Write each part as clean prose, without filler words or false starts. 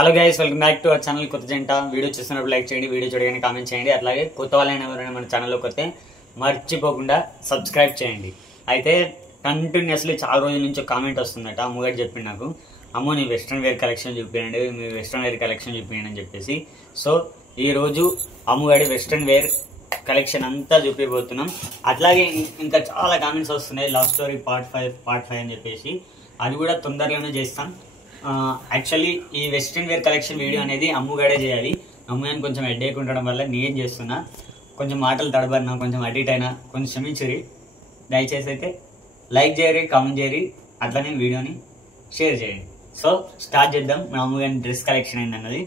Hello guys, welcome back to our channel కొత్త జంట. Video చూస్తున్నప్పుడు లైక్ చేయండి, వీడియో చూడగానే కామెంట్ చేయండి. అట్లాగే కొత్త వాళ్ళైనా ఎవరైనా మన ఛానల్లోకి వస్తే మర్చిపోకుండా సబ్స్క్రైబ్ చేయండి. అయితే కంటిన్యూస్లీ చాలా రోజుల నుంచి కామెంట్ వస్తుందట. అమ్మగారు చెప్పింది నాకు, అమ్మో నీ వెస్ట్రన్ వేర్ కలెక్షన్ చూపించండి, మీ వెస్ట్రన్ వేర్ కలెక్షన్ చూపించండి అని చెప్పేసి. సో ఈరోజు అమ్మగారి వెస్ట్రన్ వేర్ కలెక్షన్ అంతా చూపిపోతున్నాం. అట్లాగే ఇంకా చాలా కామెంట్స్ వస్తున్నాయి, లవ్ స్టోరీ పార్ట్ 5 అని చెప్పేసి. అది కూడా తొందరలోనే చేస్తాం. యాక్చువల్లీ ఈ వెస్ట్రన్ వేర్ కలెక్షన్ వీడియో అనేది అమ్ముగాడే చేయాలి. అమ్మాయిని కొంచెం హెడ్ఏక్ ఉండడం వల్ల నేను చేస్తున్నా. కొంచెం మాటలు తడబడినా, కొంచెం అటు ఇటు అయినా కొంచెం క్షమించురి. దయచేసి అయితే లైక్ చేయరి, కామెంట్ చేయరి, అట్లనే వీడియోని షేర్ చేయండి. సో స్టార్ట్ చేద్దాం. మా అమ్మగారి డ్రెస్ కలెక్షన్ అయింది అన్నది.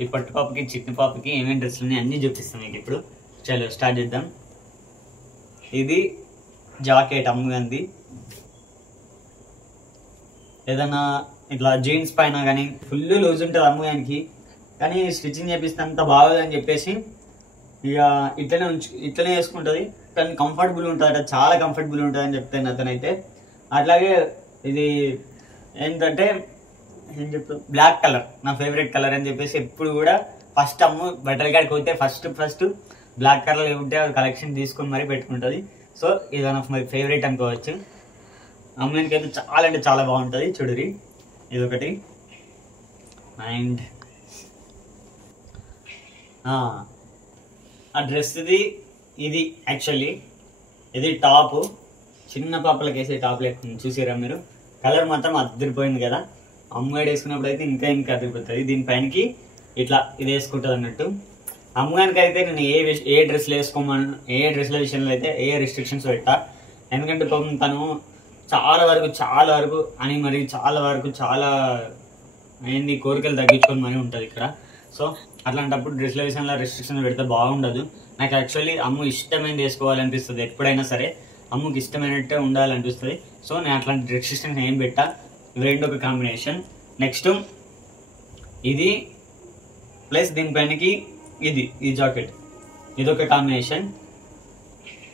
ఈ పట్టు పాపకి, చిట్టు పాపకి ఏమేమి డ్రెస్సులు ఉన్నాయి అన్నీ చూపిస్తాం మీకు ఇప్పుడు. చలో స్టార్ట్ చేద్దాం. ఇది జాకెట్ అమ్మగారిది. ఏదైనా ఇట్లా జీన్స్ పైన కానీ ఫుల్ లూజ్ ఉంటుంది అమ్మగానికి, కానీ స్టిచ్చింగ్ చేపిస్తే అంత బాగోదని చెప్పేసి ఇక ఇట్లనే వేసుకుంటుంది. కానీ కంఫర్టబుల్ ఉంటుంది, చాలా కంఫర్టబుల్ ఉంటుంది అని చెప్తాను అతనైతే. అట్లాగే ఇది ఏంటంటే ఏం చెప్తా, బ్లాక్ కలర్ నా ఫేవరెట్ కలర్ అని చెప్పేసి ఎప్పుడు కూడా ఫస్ట్ బట్టల కాడికి పోతే ఫస్ట్ బ్లాక్ కలర్ ఉంటే కలెక్షన్ తీసుకొని మరీ పెట్టుకుంటుంది. సో ఇది వన్ ఆఫ్ మై ఫేవరెట్ అనుకోవచ్చు. అమ్మాయికి అయితే చాలా అంటే చాలా బాగుంటుంది. చూడురి, ఇది ఒకటి. అండ్ ఆ డ్రెస్ ఇది యాక్చువల్లీ ఇది టాప్, చిన్న పాపలకి వేసే టాప్ లెక్క చూసారా మీరు. కలర్ మాత్రం అదిరిపోయింది కదా. అమ్మాయి వేసుకున్నప్పుడు అయితే ఇంకా అదిరిపోతుంది. దీనిపైనకి ఇట్లా ఇది వేసుకుంటుంది అన్నట్టు. అమ్మాయికి అయితే నేను ఏ డ్రెస్లు వేసుకోమని, ఏ డ్రెస్ల విషయంలో అయితే ఏ రిస్ట్రిక్షన్స్ పెట్టా. ఎందుకంటే తను చాలా వరకు అని మరి చాలా ఏంది కోరికలు తగ్గించుకొని మరి ఉంటుంది ఇక్కడ. సో అట్లాంటప్పుడు డ్రెస్ల విషయంలో రెస్ట్రిక్షన్ పెడితే బాగుండదు. నాకు యాక్చువల్లీ అమ్ము ఇష్టమైనది వేసుకోవాలనిపిస్తుంది. ఎప్పుడైనా సరే అమ్ముకి ఇష్టమైనట్టే ఉండాలనిపిస్తుంది. సో నేను అట్లాంటి రెస్ట్రిక్షన్ ఏం పెట్టా. ఇవి రెండు ఒక కాంబినేషన్. నెక్స్ట్ ఇది ప్లస్ దీనిపైనకి ఈ జాకెట్, ఇదొక కాంబినేషన్.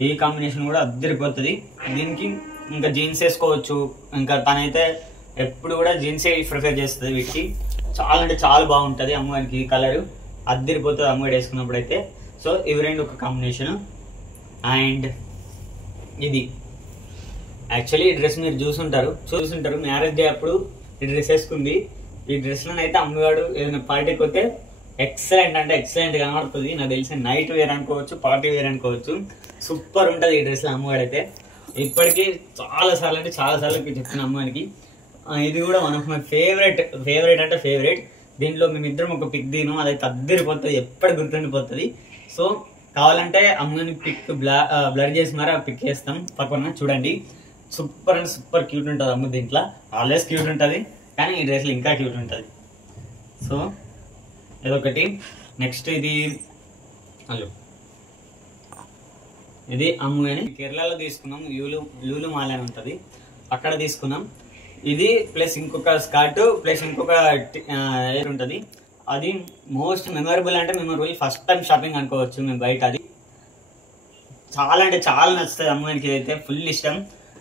ఈ కాంబినేషన్ కూడా అద్దరిపోతుంది. దీనికి ఇంకా జీన్స్ వేసుకోవచ్చు. ఇంకా తనైతే ఎప్పుడు కూడా జీన్సే ప్రిఫర్ చేస్తుంది. వీటికి చాలా అంటే చాలా బాగుంటుంది. అమ్మగారికి ఈ కలర్ అద్దరిపోతుంది అమ్మగారు వేసుకున్నప్పుడు అయితే. సో ఇవి రెండు ఒక కాంబినేషన్. అండ్ ఇది యాక్చువల్లీ ఈ డ్రెస్ మీరు చూసుంటారు మ్యారేజ్ డే అప్పుడు ఈ డ్రెస్ వేసుకుంది. ఈ డ్రెస్లో అయితే అమ్మగారు ఏదైనా పార్టీకి వస్తే ఎక్సలెంట్ కనబడుతుంది. నాకు తెలిసి నైట్ వేర్ అనుకోవచ్చు, పార్టీ వేర్ అనుకోవచ్చు. సూపర్ ఉంటుంది ఈ డ్రెస్లో అమ్మగారు అయితే. ఇప్పటికీ చాలా సార్లు చెప్తున్నా అమ్మాయికి. ఇది కూడా వన్ ఆఫ్ మై ఫేవరెట్. దీంట్లో మేమిద్దరం ఒక పిక్ దిను, అదైతే అద్దరిపోతుంది, ఎప్పటి గుర్తుండిపోతుంది. సో కావాలంటే అమ్మాయిని పిక్ బ్లర్ చేసి మరి ఆ పిక్ వేస్తాం పక్కన. చూడండి, సూపర్ క్యూట్ ఉంటుంది అమ్మ. దీంట్లో ఆల్వేస్ క్యూట్ ఉంటుంది, కానీ ఈ డ్రెస్లో ఇంకా క్యూట్ ఉంటుంది. సో ఇదొకటి. నెక్స్ట్ ఇది అమ్ముని కేరళలో తీసుకున్నాం. లూలు మాల్ అని ఉంటుంది, అక్కడ తీసుకున్నాం. ఇది ప్లస్ ఇంకొక స్కర్ట్ ప్లస్ ఇంకొక ఉంటుంది. అది most memorable first time shopping అనుకోవచ్చు మేము బయట. అది చాలా అంటే చాలా నచ్చుతుంది అమ్మాయికి, ఇదైతే ఫుల్ ఇష్టం.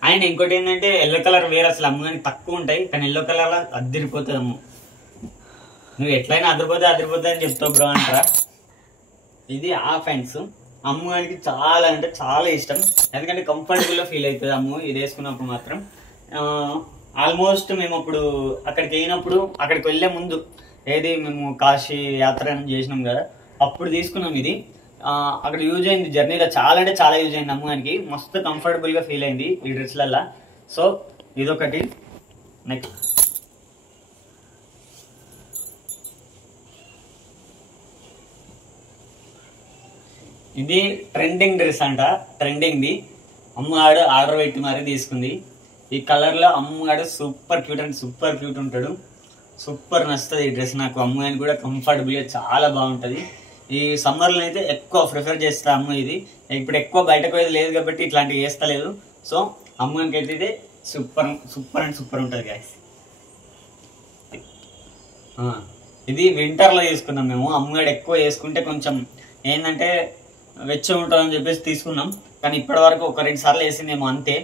అండ్ ఇంకోటి ఏంటంటే ఎల్లో కలర్ వేర్ అసలు అమ్మాయికి తక్కువ ఉంటాయి, కానీ ఎల్లో కలర్ లో అద్దరిపోతుంది అమ్మ. నువ్వు ఎట్లయినా అదిరిపోతుంది అని చెప్తావు బ్రో అంటారా. ఇది హాఫ్ హ్యాండ్స్. అమ్మాయికి చాలా అంటే చాలా ఇష్టం, ఎందుకంటే కంఫర్టబుల్ గా ఫీల్ అవుతుంది అమ్మ ఇది వేసుకున్నప్పుడు మాత్రం. ఆల్మోస్ట్ మేము అప్పుడు అక్కడికి వెళ్లే ముందు మేము కాశీ యాత్ర చేసినాం కదా, అప్పుడు తీసుకున్నాం ఇది. అక్కడ యూజ్ అయింది జర్నీలో, చాలా అంటే చాలా యూజ్ అయింది అమ్మాయికి. మస్తు కంఫర్టబుల్ గా ఫీల్ అయింది ఈ డ్రెస్లల్లా. సో ఇదొకటి. నెక్స్ట్ ఇది ట్రెండింగ్ డ్రెస్ అంట, ట్రెండింగ్ది. అమ్మగాడు ఆర్డర్ పెట్టి మరీ తీసుకుంది. ఈ కలర్ లో అమ్మగాడు సూపర్ క్యూట్ ఉంటాడు. సూపర్ నచ్చుతుంది ఈ డ్రెస్ నాకు. అమ్మాయిని కూడా కంఫర్టబుల్ గా చాలా బాగుంటది. ఈ సమ్మర్ లో అయితే ఎక్కువ ప్రిఫర్ చేస్తా అమ్మ ఇది. ఇప్పుడు ఎక్కువ బయటకు పోయేది లేదు కాబట్టి ఇట్లాంటివి వేస్తలేదు. సో అమ్మాయికి అయితే ఇది సూపర్ ఉంటది గాయస్. ఇది వింటర్ లో తీసుకున్నాం మేము. అమ్మగాడు ఎక్కువ వేసుకుంటే కొంచెం ఏంటంటే వెచ్చ ఉంటుందని చెప్పేసి తీసుకున్నాం, కానీ ఇప్పటి వరకు 1-2 సార్లు వేసిందేమో అంతే.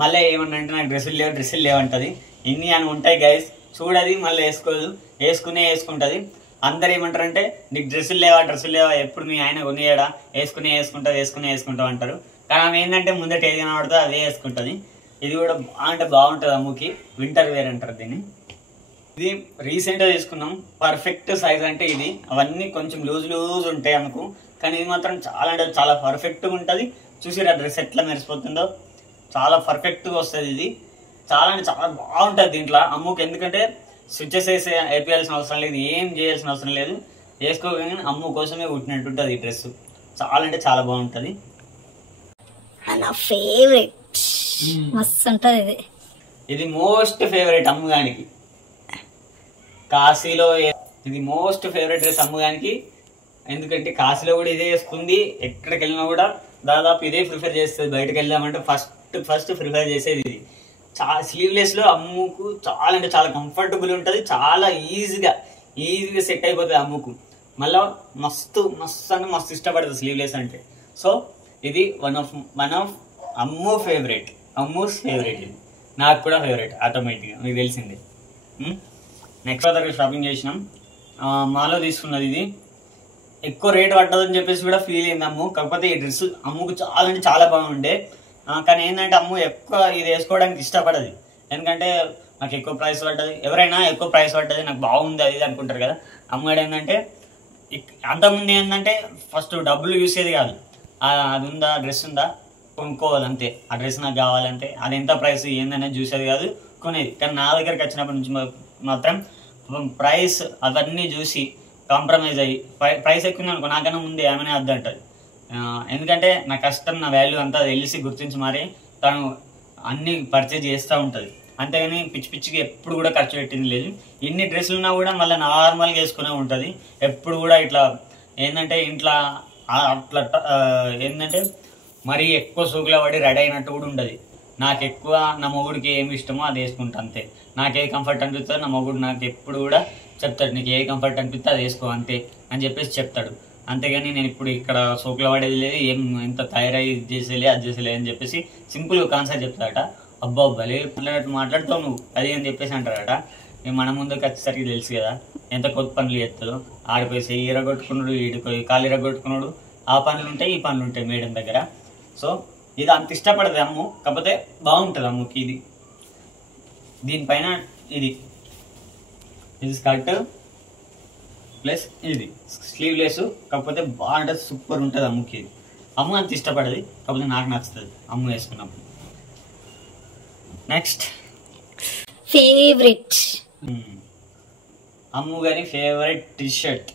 మళ్ళీ ఏమన్నా నాకు డ్రెస్సులు లేవంటది. ఇన్ని అని ఉంటాయి గైస్, చూడది మళ్ళీ వేసుకోదు, వేసుకుంటది. అందరు ఏమంటారంటే నీకు డ్రెస్సులు లేవా ఎప్పుడు మీ ఆయన కొనియడా, వేసుకుంటావు అంటారు. కానీ ఆమె ఏంటంటే ముందట ఏది కనబడుతుందో అదే వేసుకుంటది. ఇది కూడా బాగుంటది అమ్ముకి, వింటర్ వేర్ అంటారు దీన్ని. ఇది రీసెంట్ గా తీసుకున్నాం, పర్ఫెక్ట్ సైజ్ అంటే ఇది. అవన్నీ కొంచెం లూజ్ ఉంటాయి అనుకో, కానీ ఇది మాత్రం చాలా అంటే చాలా పర్ఫెక్ట్ గా ఉంటది. చూసిరా డ్రెస్ ఎట్లా మెరిసిపోతుందో, చాలా పర్ఫెక్ట్ గా వస్తుంది. ఇది చాలా అంటే చాలా బాగుంటది దీంట్లో అమ్ముకి. ఎందుకంటే స్విచ్చెస్ వేయాల్సిన అవసరం లేదు, ఏం చేయాల్సిన అవసరం లేదు. వేసుకోగానే అమ్ము కోసమే కుట్టినట్టు ఉంటుంది ఈ డ్రెస్. చాలా అంటే చాలా బాగుంటది. నా ఫేవరెట్, మస్తు ఉంటది ఇది మోస్ట్ ఫేవరెట్ అమ్ముగానికి. కాశీలో ఇది మోస్ట్ ఫేవరెట్ డ్రెస్ అమ్ముగానికి. ఎందుకంటే కాశీలో కూడా ఇదే వేసుకుంది, ఎక్కడికి వెళ్ళినా కూడా దాదాపు ఇదే ప్రిఫర్ చేస్తుంది. బయటకు వెళ్దామంటే ఫస్ట్ ప్రిఫర్ చేసేది ఇది. స్లీవ్లెస్ లో అమ్ముకు చాలా అంటే చాలా కంఫర్టబుల్ ఉంటది, చాలా ఈజీగా సెట్ అయిపోతుంది అమ్ముకు. మళ్ళా మస్తు ఇష్టపడుతుంది స్లీవ్లెస్ అంటే. సో ఇది వన్ ఆఫ్ అమ్మూస్ ఫేవరెట్ ఇది. నాకు కూడా ఫేవరెట్ ఆటోమేటిక్గా, మీకు తెలిసిందే. నెక్స్ట్ దగ్గర షాపింగ్ చేసినాం, మాలో తీసుకున్నది. ఇది ఎక్కువ రేట్ పట్టదని చెప్పేసి కూడా ఫీల్ అయింది అమ్ము. కాకపోతే ఈ డ్రెస్ అమ్ముకు చాలా అంటే చాలా బాగుండే. కానీ ఏంటంటే అమ్ము ఎక్కువ ఇది వేసుకోవడానికి ఇష్టపడది. ఎందుకంటే నాకు ఎక్కువ ప్రైస్ పడ్డది, ఎవరైనా ఎక్కువ ప్రైస్ పడ్డది నాకు బాగుంది అది అనుకుంటారు కదా. అమ్మగాడు ఏంటంటే అంతకుముందు ఏంటంటే ఫస్ట్ డబ్బులు చూసేది కాదు, అది ఉందా డ్రెస్ ఉందా కొనుక్కోవాలంతే, ఆ డ్రెస్ నాకు కావాలంటే అది ఎంత ప్రైస్ ఏందనేది చూసేది కాదు, కొనేది. కానీ నా దగ్గరికి వచ్చినప్పటి నుంచి మాత్రం ప్రైస్ అవన్నీ చూసి కాంప్రమైజ్ అయ్యి, ప్రైస్ ఎక్కువ అనుకో నాకన్నా ముందే ఏమైనా వద్దంటది. ఎందుకంటే నా కష్టం నా వాల్యూ అంతా తెలిసి గుర్తించి మరి తను అన్ని పర్చేజ్ చేస్తూ ఉంటుంది. అంతేగాని పిచ్చిగా ఎప్పుడు కూడా ఖర్చు పెట్టింది లేదు. ఎన్ని డ్రెస్సులు ఉన్నా కూడా మళ్ళీ నార్మల్గా వేసుకునే ఉంటుంది. ఎప్పుడు కూడా ఇట్లా ఏంటంటే ఇంట్లో అట్లా ఏంటంటే మరీ ఎక్కువ సూకులో పడి రెడీ అయినట్టు కూడా ఉండదు. నాకు ఎక్కువ నా మొగుడికి ఏమి ఇష్టమో అది వేసుకుంటా అంతే. నాకు ఏ కంఫర్ట్ అనిపిస్తుందో నా మొగుడు నాకు ఎప్పుడు కూడా చెప్తాడు, నీకు ఏ కంఫర్ట్ అనిపిస్తే అది వేసుకో అంతే అని చెప్పేసి చెప్తాడు. అంతేగాని నేను ఇప్పుడు ఇక్కడ సోకులో పడేది లేదు, ఏం ఎంత తయారయ్యి ఇది చేసేలే అది చేసేలే అని చెప్పేసి సింపుల్గా కాన్సెప్ట్ చెప్తాడట. అబ్బా భలే మాట్లాడుతావు నువ్వు అది అని చెప్పేసి అంటారట. మన ముందుకు వచ్చేసరికి తెలుసు కదా ఎంత కొత్త పనులు చేస్తుందో. ఆడిపోయి చెయ్యి ఇరగొట్టుకున్నాడు, ఈడిపోయి కాలు ఇరగొట్టుకున్నాడు, ఆ పనులు ఉంటాయి ఈ పనులు ఉంటాయి మేడం దగ్గర. సో ఇది అంత ఇష్టపడదు అమ్ము, కాకపోతే బాగుంటుంది అమ్ముకి. ఇది దీనిపైన ఇది స్కర్ట్ ప్లస్ ఇది స్లీవ్లెస్, కాకపోతే బాగా సూపర్ ఉంటుంది అమ్ముకి. ఇది అమ్ము అంత ఇష్టపడది, కాకపోతే నాకు నచ్చుతుంది అమ్ము వేసుకున్నప్పుడు. నెక్స్ట్ ఫేవరెట్ అమ్ము గారి ఫేవరెట్ టీషర్ట్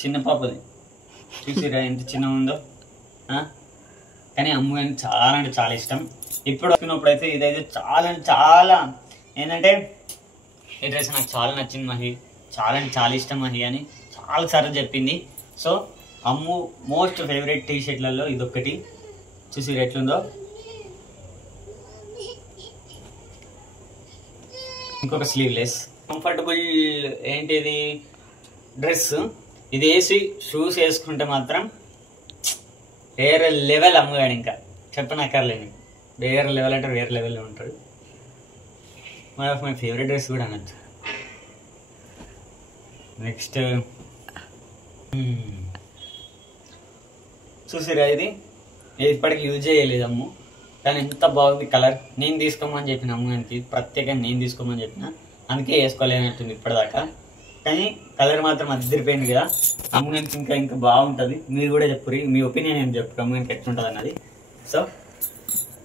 చిన్న పాపది. చూసిరా ఎంత చిన్న ఉందో. కానీ అమ్ము గారి చాలా అంటే చాలా ఇష్టం. ఇప్పుడు వస్తున్నప్పుడైతే ఇదైతే చాలా అంటే చాలా ఏంటంటే ఈ డ్రెస్ నాకు చాలా నచ్చింది మహి, చాలా అంటే చాలా ఇష్టం మహి అని చాలా సార్లు చెప్పింది. సో అమ్ము మోస్ట్ ఫేవరెట్ టీషర్ట్లలో ఇదొక్కటి. చూసిరా ఎట్లుందో. ఇంకొక స్లీవ్లెస్ కంఫర్టబుల్ ఏంటిది డ్రెస్. ఇది వేసి షూస్ వేసుకుంటే మాత్రం వేరే లెవెల్ అమ్మగాడు, ఇంకా చెప్పనక్కర్లేని వేరే లెవెల్ అంటే వేరే లెవెల్లో ఉంటాడు. One of my favourite dress కూడా అనొచ్చు. నెక్స్ట్ చూసిరా ఇది ఇప్పటికి యూజ్ చేయలేదు అమ్ము, కానీ ఎంత బాగుంది కలర్. నేను తీసుకోమని చెప్పిన అమ్మాయికి, ప్రత్యేకంగా నేను తీసుకోమని చెప్పిన, అందుకే వేసుకోలేనట్టుంది ఇప్పటిదాకా. కానీ కలర్ మాత్రం అదిరిపోయింది కదా. అమ్మాయికి ఇంకా బాగుంటుంది. మీరు కూడా చెప్పురి, మీ ఒపీనియన్ ఏం చెప్పు అమ్మాయికి ఎట్లుంటుంది అన్నది. సో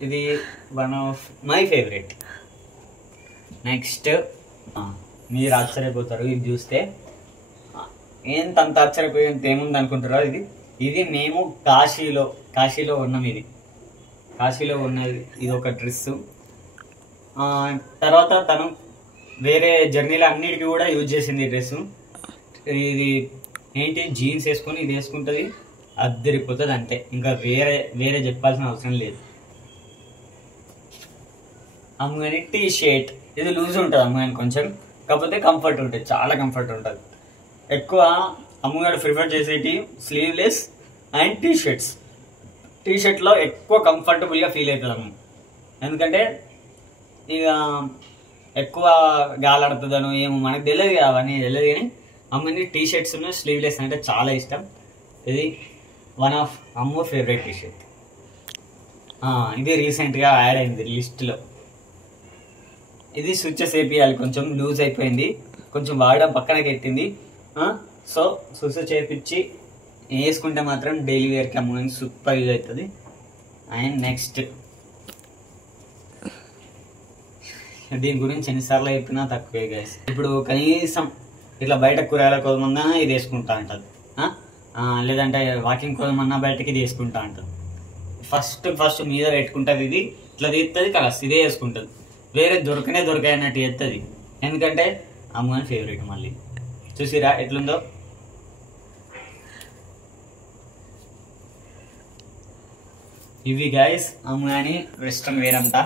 ఇది one of my favourite. Next మీరు ఆశ్చర్యపోతారు ఇది చూస్తే. ఏంతంత ఆశ్చర్యపోయేంత ఏముంది అనుకుంటారో. ఇది మేము కాశీలో ఉన్నాం. ఇది కాశీలో ఉన్నది. ఇది ఒక డ్రెస్సు. తర్వాత తను వేరే జర్నీలో అన్నిటికీ కూడా యూజ్ చేసింది ఈ డ్రెస్సు. ఇది ఏంటి జీన్స్ వేసుకొని ఇది వేసుకుంటుంది, అద్దరిపోతుంది అంతే. ఇంకా వేరే చెప్పాల్సిన అవసరం లేదు. అమ్మాయి టీ షర్ట్ ఇది లూజ్ ఉంటుంది అమ్మాయిని కొంచెం, కాకపోతే కంఫర్ట్ ఉంటుంది, చాలా కంఫర్ట్ ఉంటుంది. ఎక్కువ అమ్మగారు ప్రిఫర్ చేసేటి స్లీవ్లెస్ అండ్ టీ షర్ట్లో ఎక్కువ కంఫర్టబుల్గా ఫీల్ అవుతుంది అమ్మ. ఎందుకంటే ఇక ఎక్కువ గాలాడుతుందనో ఏమో మనకు తెలియదు, అవన్నీ తెలియదు. కానీ అమ్మని టీ షర్ట్స్ స్లీవ్లెస్ అంటే చాలా ఇష్టం. ఇది వన్ ఆఫ్ అమ్మ ఫేవరెట్ టీ షర్ట్. ఇది రీసెంట్గా యాడ్ అయింది లిస్ట్లో. ఇది స్విచ్చెస్ వేపియాలి, కొంచెం లూజ్ అయిపోయింది, కొంచెం వాడడం పక్కనకి ఎట్టింది. సో స్విచ్ చేపించి వేసుకుంటే మాత్రం డైలీ వేర్కి అమ్మడానికి సూపర్ యూజ్ అవుతుంది. అండ్ నెక్స్ట్ దీని గురించి ఎన్నిసార్లు చెప్పినా తక్కువే గైస్. ఇప్పుడు కనీసం ఇట్లా బయట కూరగాయల కోసమన్నా ఇది వేసుకుంటా ఉంటుంది, లేదంటే వాకింగ్ కోసమన్నా బయటకి ఇది వేసుకుంటా ఉంటుంది. ఫస్ట్ మీద పెట్టుకుంటుంది, ఇది ఇట్లా తీస్తుంది కదా, ఇదే వేసుకుంటుంది. వేరే దొరకనట్టు చేస్తుంది. ఎందుకంటే అమ్మని ఫేవరెట్. మళ్ళీ చూసిరా ఎట్లుందో. ఇవి గైస్ అమ్మని వెస్ట్రన్ వేర్ అంతా.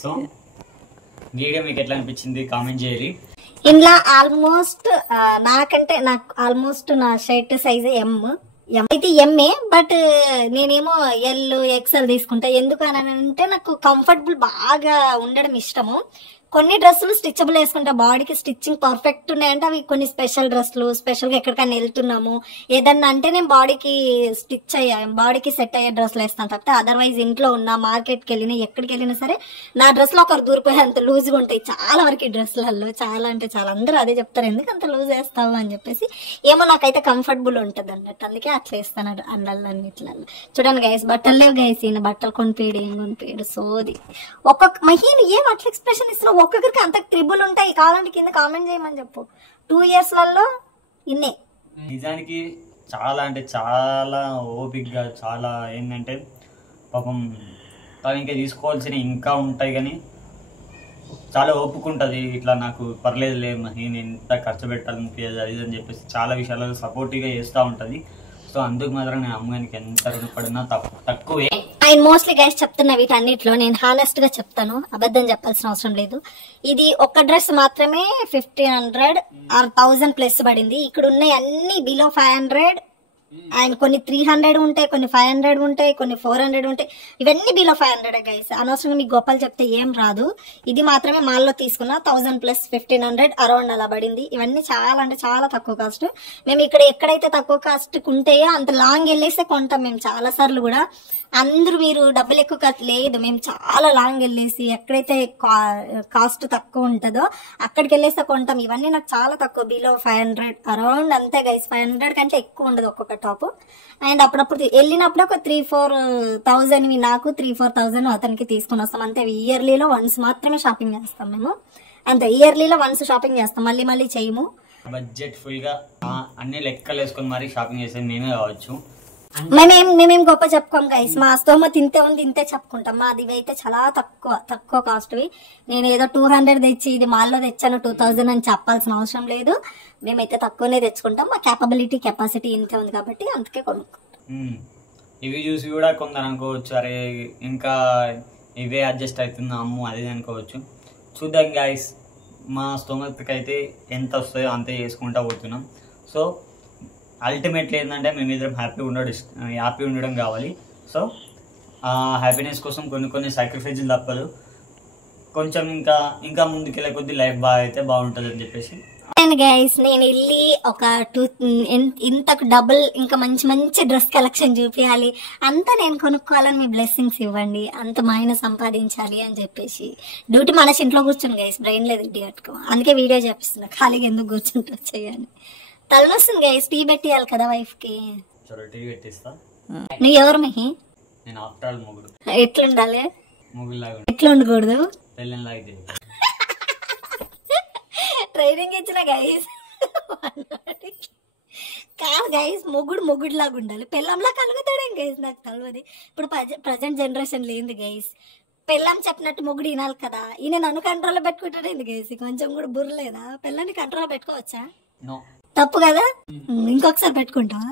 సో వీడియో మీకు ఎట్లా అనిపించింది కామెంట్ చేయాలి. ఇంట్లో ఆల్మోస్ట్ నాకు ఆల్మోస్ట్ నా షర్ట్ సైజ్ ఎం అయితే ఎంఏ, బట్ నేనేమో ఎల్ ఎక్స్ఎల్ తీసుకుంటా. ఎందుకు అని అంటే నాకు కంఫర్టబుల్ బాగా ఉండడం ఇష్టము. కొన్ని డ్రెస్సులు స్టిచబుల్ వేసుకుంటా, బాడీకి స్టిచ్చింగ్ పర్ఫెక్ట్ ఉన్నాయంటే అవి కొన్ని స్పెషల్ డ్రెస్సులు, స్పెషల్గా ఎక్కడికైనా వెళ్తున్నాము ఏదన్నా అంటే నేను బాడీకి సెట్ అయ్యే డ్రెస్సులు వేస్తాను తప్పితే అదర్వైజ్ ఇంట్లో ఉన్న మార్కెట్కి వెళ్ళినా ఎక్కడికి వెళ్ళినా సరే నా డ్రెస్లో ఒకరు దూరిపోయి అంత లూజ్గా ఉంటాయి చాలా వరకు ఈ డ్రెస్సులలో. చాలా అంటే చాలా అందరూ అదే చెప్తారు, ఎందుకు అంత లూజ్ వేస్తావు అని చెప్పేసి. ఏమో నాకైతే కంఫర్టబుల్ ఉంటుంది అన్నట్టు, అందుకే అట్లా వేస్తాను అన్నిట్లలో. చూడండి గైస్, బట్టలు లేవు గైస్, ఈయన బట్టలు కొనిపీడు ఏం కొనిపీడు సోది. ఒక్కొక్క మహీన్ ఏం అట్లా ఎక్స్ప్రెషన్ ఇస్తున్నావు, ఒక్కొక్కరికి అంత ట్రిబుల్ ఉంటాయి. కావాలంటే కింద కామెంట్ చేయమని చెప్పు. 2 years ఇన్నే. నిజానికి చాలా అంటే చాలా ఓపిక్గా, చాలా ఏంటంటే పాపం ఇంకా తీసుకోవాల్సిన ఇంకా ఉంటాయి, కానీ చాలా ఓపుకుంటుంది. ఇట్లా నాకు పర్లేదులే నేను ఎంత ఖర్చు పెట్టాలనిపించదు అది అని చెప్పేసి చాలా విషయాలలో సపోర్టివ్గా చేస్తూ ఉంటుంది. సో అందుకు మాత్రం నేను అమ్మగానికి ఎంత రుణపడినా తక్కువే. అండ్ మోస్ట్లీ గైస్ చెప్తున్నా వీటన్నిటిలో నేను హానెస్ట్ గా చెప్తాను, అబద్ధం చెప్పాల్సిన అవసరం లేదు. ఇది ఒక డ్రెస్ మాత్రమే 1500 or 1000 ప్లస్ పడింది. ఇక్కడ ఉన్నాయి అన్ని బిలో 500 అండ్ కొన్ని 300 ఉంటాయి, కొన్ని 500 ఉంటాయి, కొన్ని 400 ఉంటాయి. ఇవన్నీ బిలో 500 గైస్. అనవసరంగా మీకు గొప్పలు చెప్తే ఏం రాదు. ఇది మాత్రమే మాల్లో తీసుకున్నా 1000 ప్లస్ 1500 అరౌండ్ అలా పడింది. ఇవన్నీ చాలా అంటే చాలా తక్కువ కాస్ట్. మేము ఇక్కడ ఎక్కడైతే తక్కువ కాస్ట్ ఉంటాయో అంత లాంగ్ వెళ్ళేస్తే కొంటాం మేము చాలా సార్లు కూడా. అందరూ మీరు డబ్బులు ఎక్కువ ఖర్చు లేదు, మేము చాలా లాంగ్ వెళ్ళేసి ఎక్కడైతే కాస్ట్ తక్కువ ఉంటుందో అక్కడికి వెళ్ళేస్తే కొంటాం. ఇవన్నీ నాకు చాలా తక్కువ, బిలో 500 అరౌండ్ అంతే గైస్. 500 కంటే ఎక్కువ ఉండదు ఒక్కొక్క టాప్. అండ్ అప్పుడప్పుడు వెళ్ళినప్పుడు ఒక 3-4,000 నాకు 3-4,000 అతనికి తీసుకుని వస్తాం అంతే. ఇయర్లీలో వన్స్ మాత్రమే షాపింగ్ చేస్తాం మేము, అంతే. ఇయర్లీలో వన్స్ షాపింగ్ చేస్తాం, మళ్ళీ చేయము. బడ్జెట్ ఫుల్ గా అన్ని లెక్కలు వేసుకొని మరి షాపింగ్ చేసేది మేమే కావచ్చు. మేమేం గొప్ప చెప్పుకోం గైస్, మా స్తోమత ఇంతే ఉంది ఇంతే చెప్పుకుంటాం. మాది అయితే చాలా తక్కువ కాస్ట్వి. నేను ఏదో 200 తెచ్చి ఇది మాల్లో తెచ్చాను 2000 అని చెప్పాల్సిన అవసరం లేదు. మేమైతే తక్కువనే తెచ్చుకుంటాం, మా కెపాసిటీ ఇంతే ఉంది కాబట్టి అందుకే కొనుక్కుంటాం. ఇవి చూసి కూడా కొందరు అనుకోవచ్చు, అరే ఇంకా ఇవే అడ్జస్ట్ అవుతుంది అమ్ము అది అనుకోవచ్చు. చూద్దాం గైస్, మా స్తోమతకి అయితే ఎంత వస్తాయో అంతే చేసుకుంటా పోతున్నాం. సో అల్టిమేట్లీ ఏంటంటే మేమిద్దరం హ్యాపీ ఉండడం కావాలి. సో ఆ హ్యాపీనెస్ కోసం కొన్ని సాక్రిఫైజులు తప్పదు. కొంచెం ఇంకా ముందుకెళ్ళే కొద్ది లైఫ్ బాగా అయితే బాగుంటుంది అని చెప్పేసి. అండ్ గైస్ నేను వెళ్ళి ఒక ఇంతకు డబుల్ ఇంకా మంచి డ్రెస్ కలెక్షన్ చూపించాలి, అంతా నేను కొనుక్కోవాలని మీ బ్లెస్సింగ్స్ ఇవ్వండి, అంత మా ఆయన సంపాదించాలి అని చెప్పేసి. డ్యూటీ మనసి ఇంట్లో కూర్చుని గైస్, బ్రెయిన్ లేదు ఇంటి కట్టుకో, అందుకే వీడియో చేపిస్తున్నా. ఖాళీగా ఎందుకు కూర్చుంటూ వచ్చేయాలి, తలనొస్తుంది గైస్. టీ పెట్టియాలి కదా వైఫ్ కి. టీ పెట్టిస్తా. నువ్వు ఎవరు మహి? నేను ఆఫ్టర్ ఆల్ మొగుడు. ఎట్లుండాలి? మొగుడులాగా. ఎట్లా ఉండకూడదు? పెళ్ళంలాగా ట్రైనింగ్ ఇచ్చిన గైస్. కాదు గైస్, మొగుడులాగా ఉండాలి, పెళ్ళంలా కలుగుతాడేం గైస్ నాకు తెలియదు. ఇప్పుడు ప్రజెంట్ జనరేషన్ లేని గైస్, పెళ్ళం చెప్పినట్టు మొగుడు వినాలి కదా. ఈయన నన్ను కంట్రోల్లో పెట్టుకుంటాడేంది గైస్, కొంచెం కూడా బుర్రలేదా? పెళ్ళాన్ని కంట్రోల్లో పెట్టుకోవచ్చా? తప్పు కదా, ఇంకొకసారి పెట్టుకుంటావా?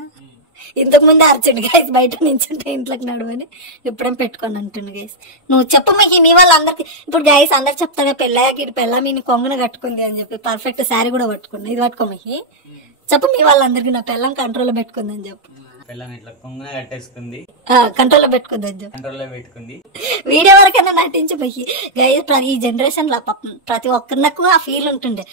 ఇంతకు ముందే అర్చండి గైస్, బయట నించుంటే ఇంట్లోకి నడువని, ఇప్పుడేం పెట్టుకొని అంటుండు గైస్. నువ్వు చెప్పు మీకు నీ వాళ్ళు అందరికి. ఇప్పుడు గైస్ అందరు చెప్తాగా పెళ్ళాకి ఇటు పెళ్ళ మీ కొంగున కట్టుకుంది అని చెప్పి, పర్ఫెక్ట్ శారీ కూడా పట్టుకున్నా. ఇది పట్టుకో మీకు చెప్పు, మీ వాళ్ళందరికి నా పెళ్ళం కంట్రోల్లో పెట్టుకుంది అని చెప్పు. పిల్లని ఇట్లా కొంగ కట్టేసుకుంది, కంట్రోల్లో పెట్టుకుంది, కంట్రోల్లో పెట్టుకుంది. వీడియో వరకైనా నటించిపోయి ఈ జనరేషన్ లో పాపం ప్రతి ఒక్కరికి ఆ ఫీల్ ఉంటుండే,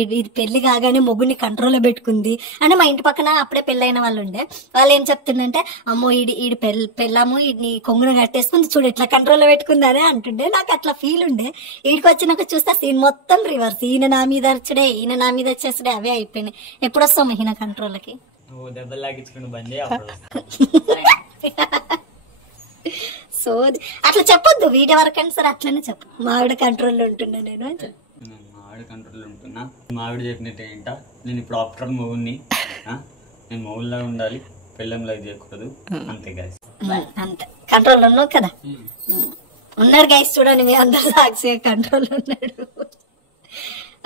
ఇది పెళ్లి కాగానే మొగ్గుని కంట్రోల్లో పెట్టుకుంది అని. మా ఇంటి పక్కన అప్పుడే పెళ్ళైన వాళ్ళు ఉండే, వాళ్ళు ఏం చెప్తుండే, అమ్మో ఈడి పెళ్ళాము ఈడిని కొంగును కట్టేసుకుంది చూడు ఇట్లా కంట్రోల్లో పెట్టుకుంది అని అంటుండే. నాకు అట్లా ఫీల్ ఉండే. ఈడికి వచ్చినాక చూస్తే సీన్ మొత్తం రివర్స్, ఈయన నా మీద వచ్చుడే, ఈయన నా మీద వచ్చేసుడే, అవే అయిపోయినాయి. ఎప్పుడు వస్తాం ఈయన కంట్రోల్కి? నువ్వు దెబ్బలు లాగించుకుని బంద్ చేయి అప్పుడు. సో అట్లా చెప్పొద్దు, వీడియో వరకైనా సరే అట్లనే చెప్పు, మా ఆవిడ కంట్రోల్లో ఉంటున్నా నేను అని చెప్పు. మా ఆవిడ కంట్రోల్లో ఉంటున్నా, మా ఆవిడ చెప్పినట్టు ఏంటా, నేను ఇప్పుడు ఆఫ్టర్ మొగుడిని, నేను మొగుల్లా ఉండాలి, పెళ్ళంలా చేయకూడదు, అంతే గైస్. అంతే, కంట్రోల్లో ఉన్నావు కదా. ఉన్నాడు గైస్, చూడండి మీ అందరు సాక్షి కంట్రోల్లో ఉన్నాడు.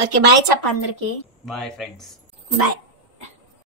ఓకే బాయ్ చెప్ప అందరికి. Bye friends. బాయ్.